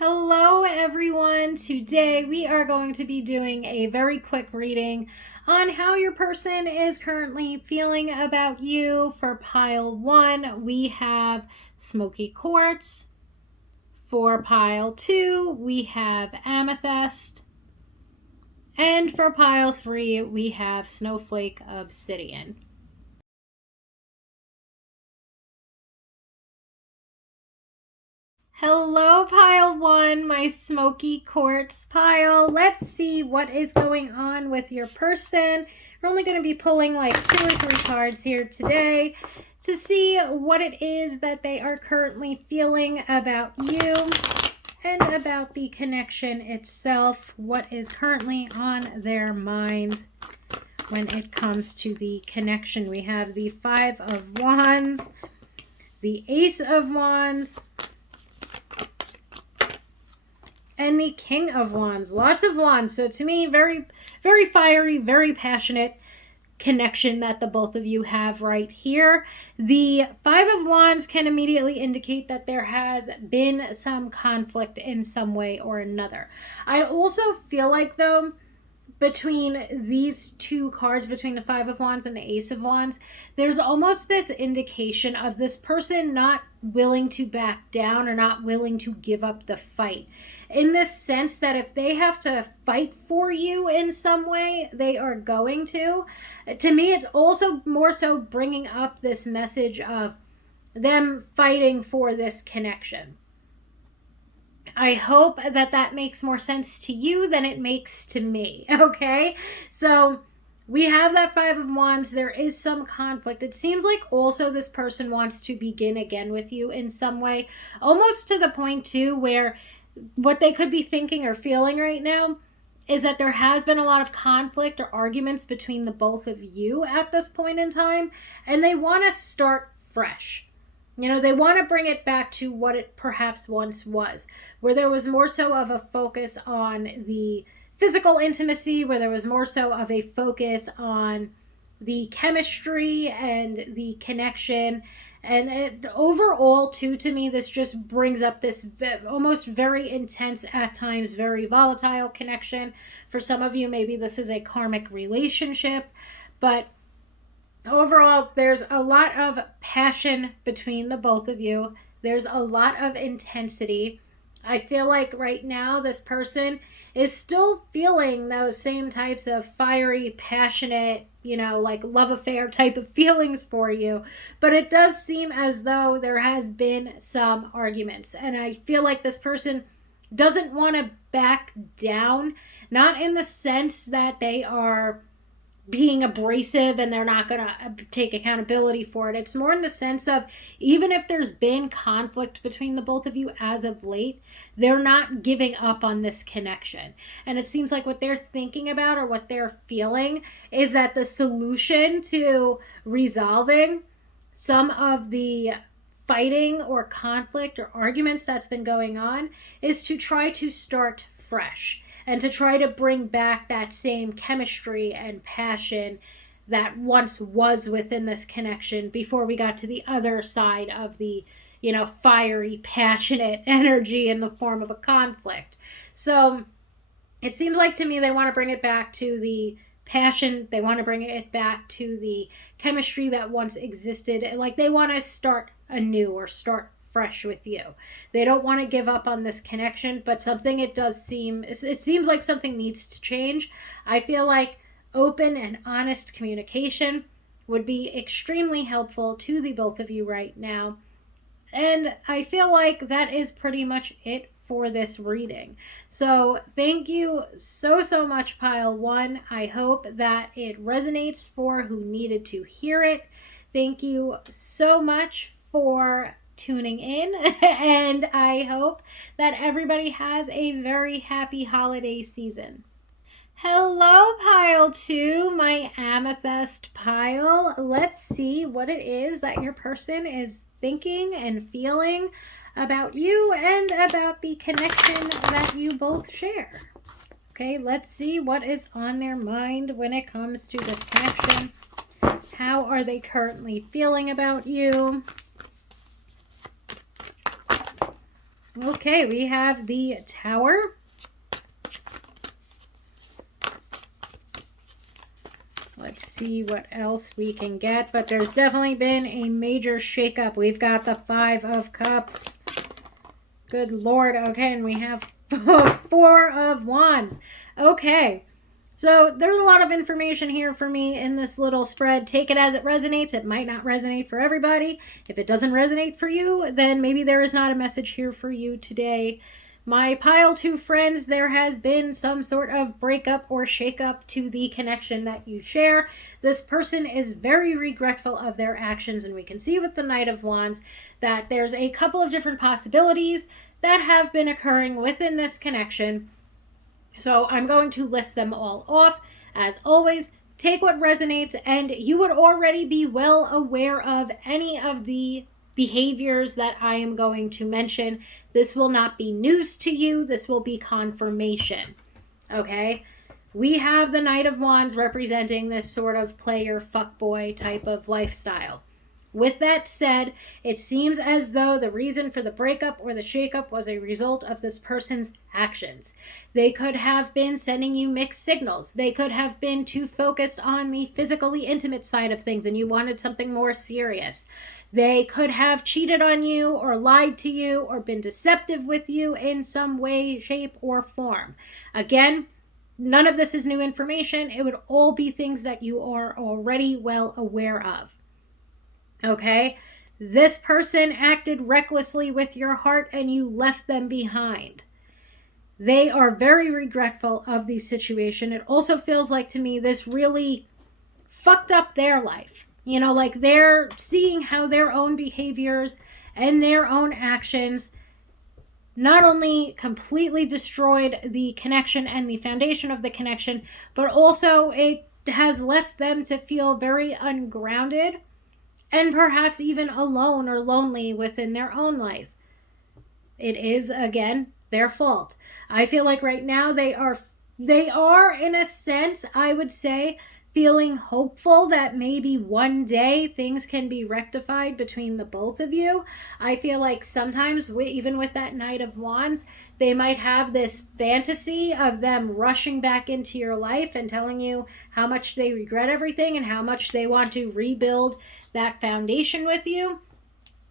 Hello everyone. Today we are going to be doing a very quick reading on how your person is currently feeling about you. For pile 1, we have smoky quartz. For pile 2, we have amethyst. And for pile 3, we have snowflake obsidian. Hello, pile 1, my smoky quartz pile. Let's see what is going on with your person. We're only going to be pulling like 2 or 3 cards here today to see what it is that they are currently feeling about you and about the connection itself, what is currently on their mind when it comes to the connection. We have the 5 of Wands, the Ace of Wands, and the King of Wands. Lots of wands. So to me, very, very fiery, very passionate connection that the both of you have right here. The 5 of Wands can immediately indicate that there has been some conflict in some way or another. I also feel like, though, between these 2 cards, between the 5 of Wands and the Ace of Wands, there's almost this indication of this person not willing to back down or not willing to give up the fight. In this sense that if they have to fight for you in some way, they are going to. To me, it's also more so bringing up this message of them fighting for this connection. I hope that that makes more sense to you than it makes to me, okay? So we have that 5 of Wands. There is some conflict. It seems like also this person wants to begin again with you in some way, almost to the point too where what they could be thinking or feeling right now is that there has been a lot of conflict or arguments between the both of you at this point in time, and they want to start fresh. You know, they want to bring it back to what it perhaps once was, where there was more so of a focus on the physical intimacy, where there was more so of a focus on the chemistry and the connection. And overall, too, to me, this just brings up this almost very intense, at times very volatile connection. For some of you, maybe this is a karmic relationship, but overall, there's a lot of passion between the both of you. There's a lot of intensity. I feel like right now this person is still feeling those same types of fiery, passionate, like love affair type of feelings for you. But it does seem as though there has been some arguments. And I feel like this person doesn't want to back down, not in the sense that they are being abrasive and they're not going to take accountability for it. It's more in the sense of, even if there's been conflict between the both of you as of late, they're not giving up on this connection. And it seems like what they're thinking about or what they're feeling is that the solution to resolving some of the fighting or conflict or arguments that's been going on is to try to start fresh and to try to bring back that same chemistry and passion that once was within this connection before we got to the other side of the, fiery, passionate energy in the form of a conflict. So it seems like to me they want to bring it back to the passion. They want to bring it back to the chemistry that once existed. Like they want to start anew or start fresh with you. They don't want to give up on this connection, but it seems like something needs to change. I feel like open and honest communication would be extremely helpful to the both of you right now. And I feel like that is pretty much it for this reading. So thank you so much, pile 1. I hope that it resonates for who needed to hear it. Thank you so much for tuning in, and I hope that everybody has a very happy holiday season. Hello, pile 2, my amethyst pile. Let's see what it is that your person is thinking and feeling about you and about the connection that you both share. Okay, let's see what is on their mind when it comes to this connection. How are they currently feeling about you? Okay, we have the Tower. Let's see what else we can get, but there's definitely been a major shakeup. We've got the Five of Cups. Good Lord. Okay, and we have Four of Wands. Okay, so there's a lot of information here for me in this little spread. Take it as it resonates. It might not resonate for everybody. If it doesn't resonate for you, then maybe there is not a message here for you today. My pile two friends, there has been some sort of breakup or shakeup to the connection that you share. This person is very regretful of their actions, and we can see with the Knight of Wands that there's a couple of different possibilities that have been occurring within this connection. So I'm going to list them all off. As always, take what resonates, and you would already be well aware of any of the behaviors that I am going to mention. This will not be news to you. This will be confirmation. Okay? We have the Knight of Wands representing this sort of player fuckboy type of lifestyle. With that said, it seems as though the reason for the breakup or the shakeup was a result of this person's actions. They could have been sending you mixed signals. They could have been too focused on the physically intimate side of things and you wanted something more serious. They could have cheated on you or lied to you or been deceptive with you in some way, shape, or form. Again, none of this is new information. It would all be things that you are already well aware of. Okay, this person acted recklessly with your heart and you left them behind. They are very regretful of the situation. It also feels like to me this really fucked up their life. You know, like they're seeing how their own behaviors and their own actions not only completely destroyed the connection and the foundation of the connection, but also it has left them to feel very ungrounded and perhaps even alone or lonely within their own life. It is, again, their fault. I feel like right now they are in a sense, I would say, feeling hopeful that maybe one day things can be rectified between the both of you. I feel like sometimes, even with that Knight of Wands, they might have this fantasy of them rushing back into your life and telling you how much they regret everything and how much they want to rebuild that foundation with you.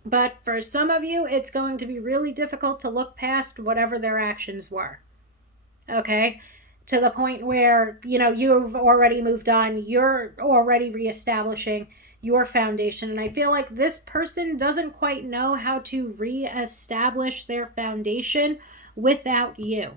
But for some of you, it's going to be really difficult to look past whatever their actions were. Okay? To the point where, you know, you've already moved on, you're already reestablishing your foundation. And I feel like this person doesn't quite know how to reestablish their foundation without you.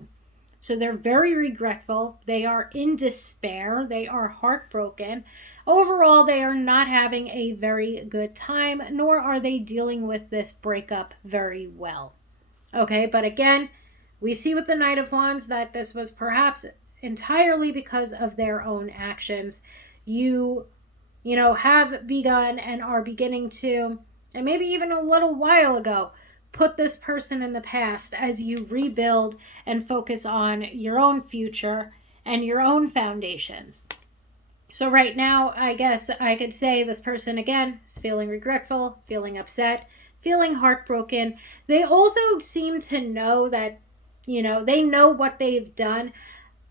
So they're very regretful. They are in despair. They are heartbroken. Overall, they are not having a very good time, nor are they dealing with this breakup very well. Okay, but again, we see with the Knight of Wands that this was perhaps entirely because of their own actions. You have begun and are beginning to, and maybe even a little while ago, put this person in the past as you rebuild and focus on your own future and your own foundations. So right now, I guess I could say this person, again, is feeling regretful, feeling upset, feeling heartbroken. They also seem to know that, they know what they've done.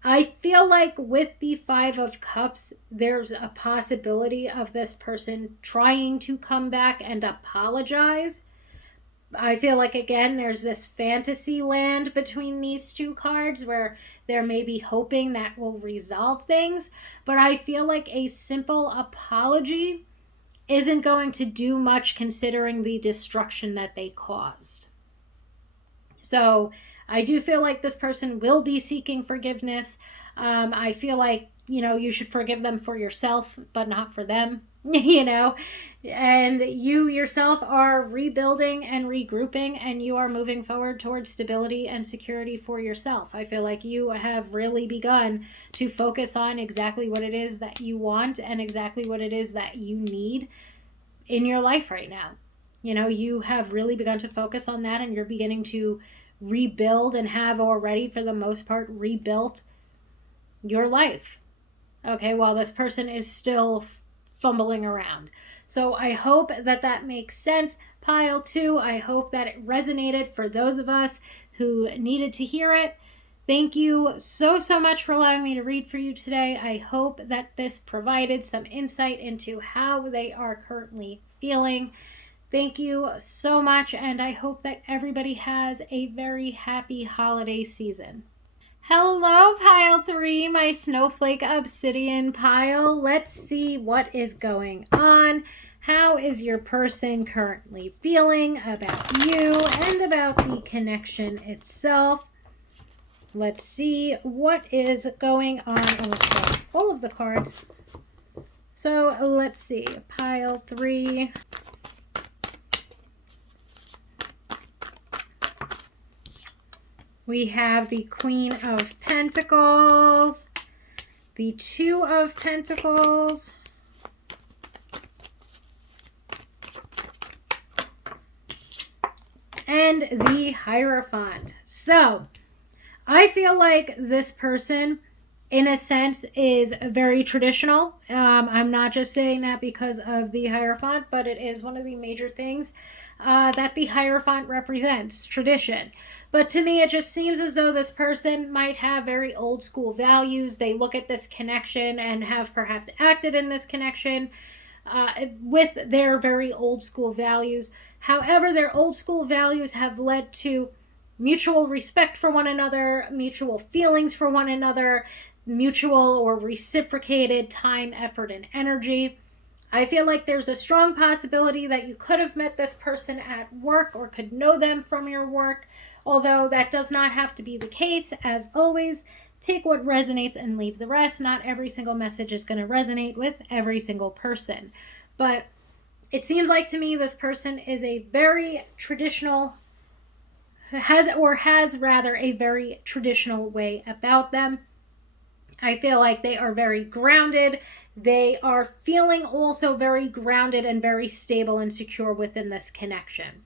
I feel like with the Five of Cups, there's a possibility of this person trying to come back and apologize. I feel like, again, there's this fantasy land between these two cards where they're maybe hoping that will resolve things. But I feel like a simple apology isn't going to do much considering the destruction that they caused. So I do feel like this person will be seeking forgiveness. I feel like, you should forgive them for yourself, but not for them. And you yourself are rebuilding and regrouping, and you are moving forward towards stability and security for yourself. I feel like you have really begun to focus on exactly what it is that you want and exactly what it is that you need in your life right now. You have really begun to focus on that, and you're beginning to rebuild and have already, for the most part, rebuilt your life. Okay, while this person is still fumbling around. So I hope that that makes sense. Pile 2, I hope that it resonated for those of us who needed to hear it. Thank you so, so much for allowing me to read for you today. I hope that this provided some insight into how they are currently feeling. Thank you so much, and I hope that everybody has a very happy holiday season. Hello, Pile 3, my snowflake obsidian pile. Let's see what is going on. How is your person currently feeling about you and about the connection itself? Let's see what is going on. Oh, all of the cards. So let's see. Pile 3. We have the Queen of Pentacles, the Two of Pentacles, and the Hierophant. So I feel like this person, in a sense, is very traditional. I'm not just saying that because of the Hierophant, but it is one of the major things that the Hierophant represents, tradition. But to me, it just seems as though this person might have very old school values. They look at this connection and have perhaps acted in this connection with their very old school values. However, their old school values have led to mutual respect for one another, mutual feelings for one another, mutual or reciprocated time, effort, and energy. I feel like there's a strong possibility that you could have met this person at work or could know them from your work, although that does not have to be the case. As always, take what resonates and leave the rest. Not every single message is going to resonate with every single person. But it seems like to me this person is a very traditional, has a very traditional way about them. I feel like they are very grounded. They are feeling also very grounded and very stable and secure within this connection.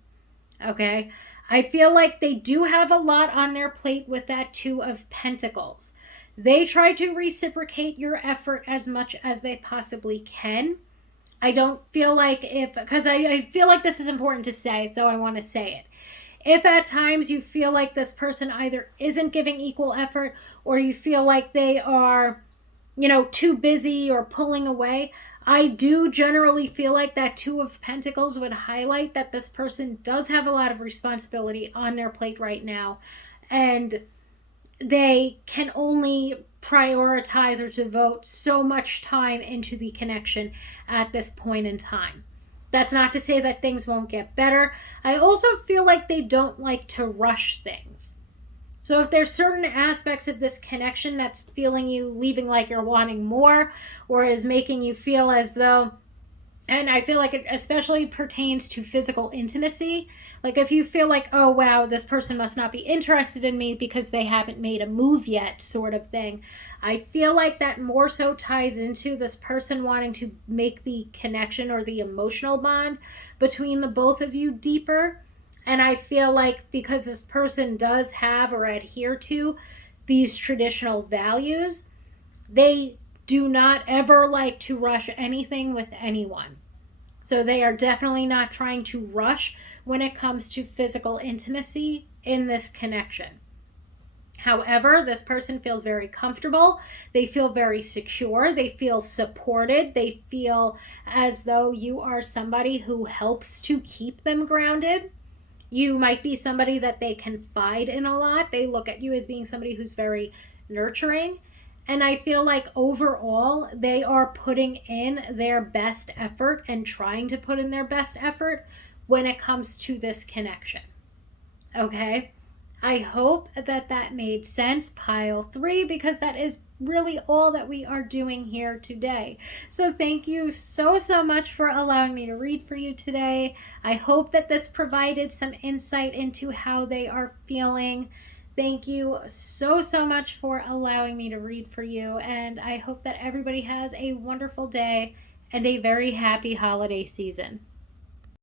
Okay? I feel like they do have a lot on their plate with that Two of Pentacles. They try to reciprocate your effort as much as they possibly can. I don't feel like because I feel like this is important to say, so I want to say it. If at times you feel like this person either isn't giving equal effort or you feel like they are, too busy or pulling away, I do generally feel like that Two of Pentacles would highlight that this person does have a lot of responsibility on their plate right now, and they can only prioritize or devote so much time into the connection at this point in time. That's not to say that things won't get better. I also feel like they don't like to rush things. So if there's certain aspects of this connection that's feeling you leaving like you're wanting more, or is making you feel as though, and I feel like it especially pertains to physical intimacy. Like if you feel like, oh wow, this person must not be interested in me because they haven't made a move yet, sort of thing. I feel like that more so ties into this person wanting to make the connection or the emotional bond between the both of you deeper. And I feel like because this person does have or adhere to these traditional values, they do not ever like to rush anything with anyone. So they are definitely not trying to rush when it comes to physical intimacy in this connection. However, this person feels very comfortable. They feel very secure. They feel supported. They feel as though you are somebody who helps to keep them grounded. You might be somebody that they confide in a lot. They look at you as being somebody who's very nurturing. And I feel like overall, they are putting in their best effort and trying to put in their best effort when it comes to this connection. Okay? I hope that that made sense, Pile 3, because that is really all that we are doing here today. So thank you so, so much for allowing me to read for you today. I hope that this provided some insight into how they are feeling. Thank you so, so much for allowing me to read for you, and I hope that everybody has a wonderful day and a very happy holiday season.